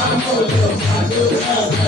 I'm gonna go to the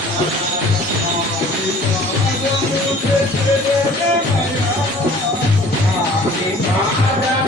آهي پا